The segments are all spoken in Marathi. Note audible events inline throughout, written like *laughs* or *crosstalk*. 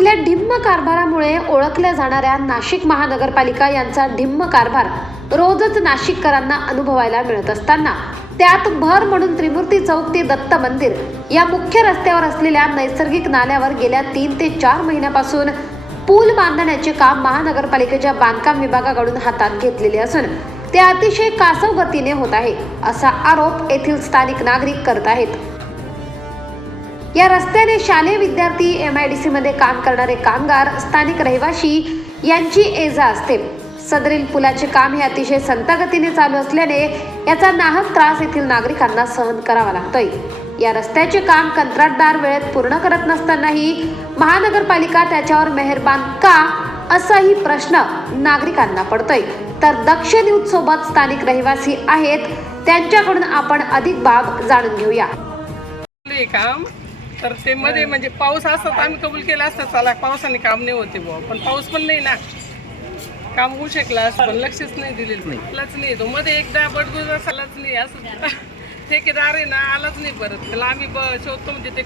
आपल्या ढिम्म कारभारामुळे ओळखल्या जाणाऱ्या नाशिक महानगरपालिका यांचा ढिम्म कारभार रोजच नाशिककरांना अनुभवायला मिळत असताना त्यात भर म्हणून त्रिमूर्ती चौक ते दत्त मंदिर या मुख्य रस्त्यावर असलेल्या नैसर्गिक नाल्यावर गेल्या तीन ते चार महिन्यापासून पूल बांधण्याचे काम महानगरपालिकेच्या बांधकाम विभागाकडून हातात घेतलेले असून ते अतिशय कासव गतीने होत आहे असा आरोप येथील स्थानिक नागरिक करत आहेत. या रस्त्याने शालेय विद्यार्थी एम आय डी सी मध्ये काम करणारे कामगार स्थानिक रहिवाशी यांची एजा असते. सदरील पुलाचे काम हे अतिशय संतगतीने चालू असल्याने याचा नाहक त्रास येथील नागरिकांना सहन करावा लागतोय. या रस्त्याचे काम कंत्राटदार वेळेत पूर्ण करत नसतानाही महानगरपालिका त्याच्यावर मेहरबान का असाही प्रश्न नागरिकांना पडतोय. तर दक्ष न्यूज सोबत स्थानिक रहिवासी आहेत त्यांच्याकडून आपण अधिक बाब जाणून घेऊया. काम तर ते मध्ये म्हणजे पाऊस असता तर आम्ही कबूल केलं असतं चला पावसाने काम नाही होते बुवा. पण पाऊस पण नाही ना. काम होऊ शकलं असतं पण लक्षच नाही दिलेलं. कुठलाच नाही तो. मध्ये एकदा बडगुज असालाच नाही असं *laughs* ठेकेदार आहे ना आलाच नाही परत. त्याला आम्ही ब- शोधतो म्हणजे ते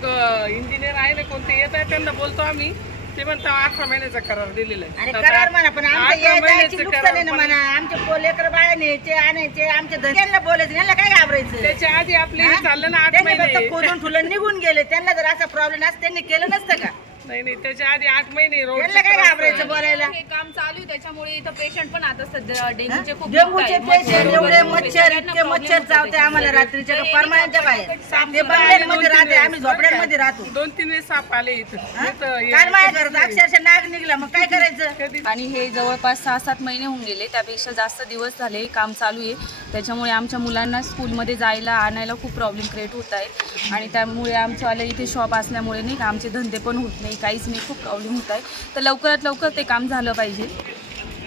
इंजिनियर आहे ना कोणते येत आहे त्यांना बोलतो आम्ही. ते म्हणता अठरा महिन्याचा करार दिलेला आहे. अरे तर करार म्हणा पण आमचं अठरा या जायची महिन्याचं नुकसान करार आहे ना पण- म्हणा आमचे पोलेकर बाया न्यायचे आणायचे आमच्या धंद्यांना बोलायचं यांना काय घाबरायचं? त्याच्या आधी आपले हा? चाललं ना आठ त्यांनी महिने. फक्त ठुलं निघून गेले. त्यांना जर असा प्रॉब्लेम असता त्यांनी केलं नसतं का? नाही नाही त्याच्या आधी आठ महिने रोड यांना काय घाबरायचं बोलायला? हे काम चालू आहे त्याच्यामुळे इथं पेशंट पण आता सध्या डेंग्यूचे खूप डेंगूचे. पेशंट मच्छर एवढे मच्छर इतके मच्छर होतो चावते आम्हाला. रात्रीच्या परमानंटच्या बाहेर. ते बंगल्यांमध्ये राहते. आम्ही झोपड्यांमध्ये राहतो. दोन तीन वेळेस साप आले इथं. हा? इथं हे- काल माझ्या घरात अक्षरशः नाग निघला मग काय करायचं? आणि हे जवळपास सहा सात महिने होऊन गेले त्यापेक्षा जास्त दिवस झाले काम चालू आहे. त्याच्यामुळे आमच्या मुलांना स्कूलमध्ये जायला आणायला खूप प्रॉब्लेम क्रिएट होत आहे. आणि त्यामुळे आमच्यावाल्या इथे शॉप असल्यामुळे नाही का आमचे धंदे पण होत नाही. काहीच नाही खूप प्रॉब्लेम होत आहे. तर लवकरात लवकर ते काम झालं पाहिजे.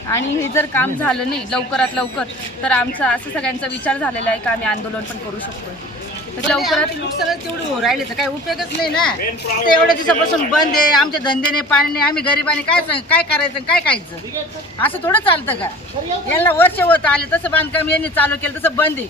आणि हे जर काम झालं नाही लवकरात लवकर तर आमचं असं सगळ्यांचा विचार झालेला आहे का आम्ही आंदोलन पण करू शकतो तर लवकरात नुकसानच तेवढी होऊ राहिले तर काही उपयोगच नाही ना. ते एवढ्या दिवसापासून बंद आहे आमच्या धंद्याने पाणी नाही आम्ही गरिबाने काय सांग काय करायचं काय खायचं? असं थोडं चालतं का? यांना वर्ष होत आले तसं बांधकाम यांनी चालू केलं तसं बंद आहे.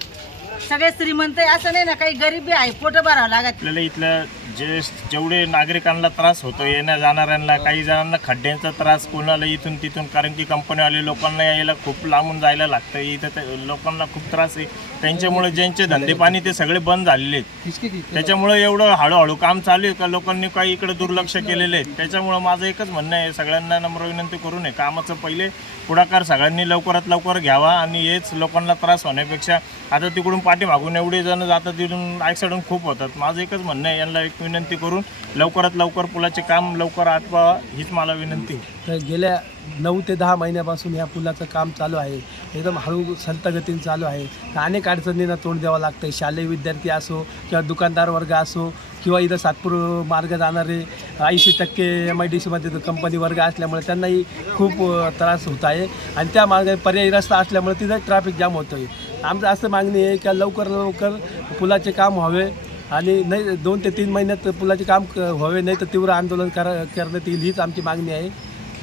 सगळे श्रीमंत आहे असं नाही ना काही गरिबी आहे पोटं भरावं लागत. आपल्याला इथलं जे जेवढे नागरिकांना त्रास होतो येण्या जाणाऱ्यांना काही जणांना खड्ड्यांचा त्रास कोणाला इथून तिथून कारण की कंपनीवाले लोकांना यायला खूप लांबून जायला लागतं. इथं लोकांना खूप त्रास आहे. त्यांच्यामुळे ज्यांचे धंदे पाणी ते सगळे बंद झालेले आहेत. त्याच्यामुळे एवढं हळूहळू काम चालू आहे का? लोकांनी काही इकडे दुर्लक्ष केलेले आहेत. त्याच्यामुळे माझं एकच म्हणणं आहे सगळ्यांना नम्र विनंती करू नये कामाचं पहिले पुढाकार सगळ्यांनी लवकरात लवकर घ्यावा आणि हेच लोकांना त्रास होण्यापेक्षा आता तिकडून पाठी मागून एवढे जण जातात तिथून ॲक्सिडेंट खूप होतात. माझं एकच म्हणणं आहे यांना एक विनंती करून लवकरात लवकर पुलाचे काम लवकर आटवावं हीच मला विनंती. तर गेल्या नऊ ते दहा महिन्यापासून या पुलाचं काम चालू आहे. एकदम हळू संतगतीने चालू आहे. तर अनेक अडचणींना तोंड द्यावं लागतं शालेय विद्यार्थी असो किंवा दुकानदार वर्ग असो किंवा इथं सातपूर मार्ग जाणारे ऐंशी टक्के एम आय डी सीमध्ये कंपनी वर्ग असल्यामुळे त्यांनाही खूप त्रास होत आहे. आणि त्या मार्गाने पर्यायी रस्ता असल्यामुळे तिथं ट्रॅफिक जाम होतो आहे आमचं असं मागणी आहे की लवकर लवकर पुलाचे काम व्हावे. आणि नाही दोन ते तीन महिन्यात पुलाचे काम क- व्हावे नाही तर तीव्र आंदोलन करा करण्यात येईल हीच आमची मागणी आहे.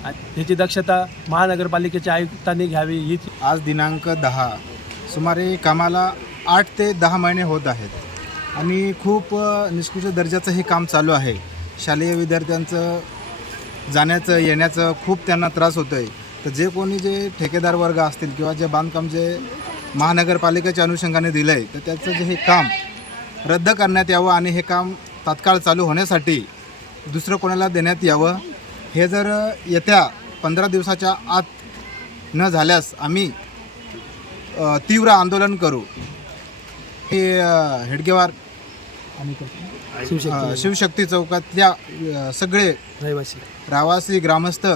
ह्याची याची दक्षता महानगरपालिकेच्या आयुक्तांनी घ्यावी हीच आज दिनांक दहा. सुमारे कामाला आठ ते दहा महिने होत आहेत. आणि खूप निष्कृष्ट दर्जाचं हे काम चालू आहे. शालेय विद्यार्थ्यांचं जाण्याचं येण्याचं खूप त्यांना त्रास होतो आहे तर जे कोणी जे ठेकेदार वर्ग असतील किंवा जे बांधकाम जे महानगरपालिकेच्या अनुषंगाने दिलं आहे तर त्याचं जे हे काम रद्द करण्यात यावं आणि हे काम तात्काळ चालू होण्यासाठी दुसरं कोणाला देण्यात यावं हे जर येत्या पंधरा दिवसाच्या आत न झाल्यास आम्ही तीव्र आंदोलन करू. हे हेडगेवार शिवशक्ती. शिवशक्ती चौकातल्या सगळे रहिवासी. रावासी ग्रामस्थ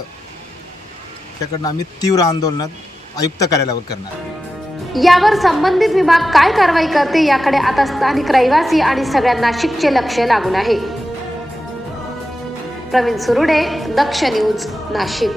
त्याकडनं आम्ही तीव्र आंदोलनात आयुक्त कार्यालयावर करणार. यावर संबंधित विभाग काय कारवाई करते याकडे आता स्थानिक रहिवासी आणि सगळ्या नाशिकचे लक्ष लागून आहे. प्रवीण सुरुडे दक्ष न्यूज नाशिक.